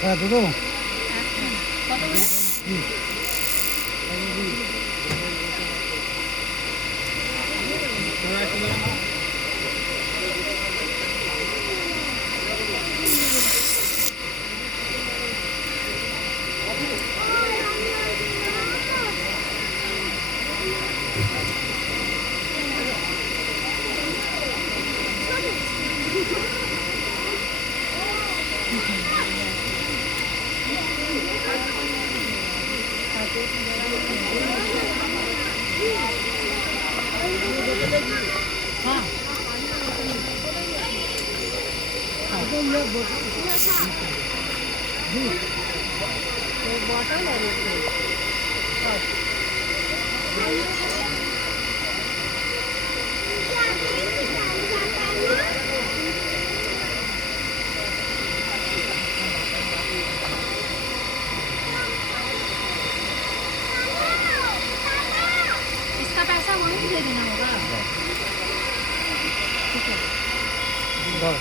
হ্যাঁ দুটো কত করে બોટલ ধরো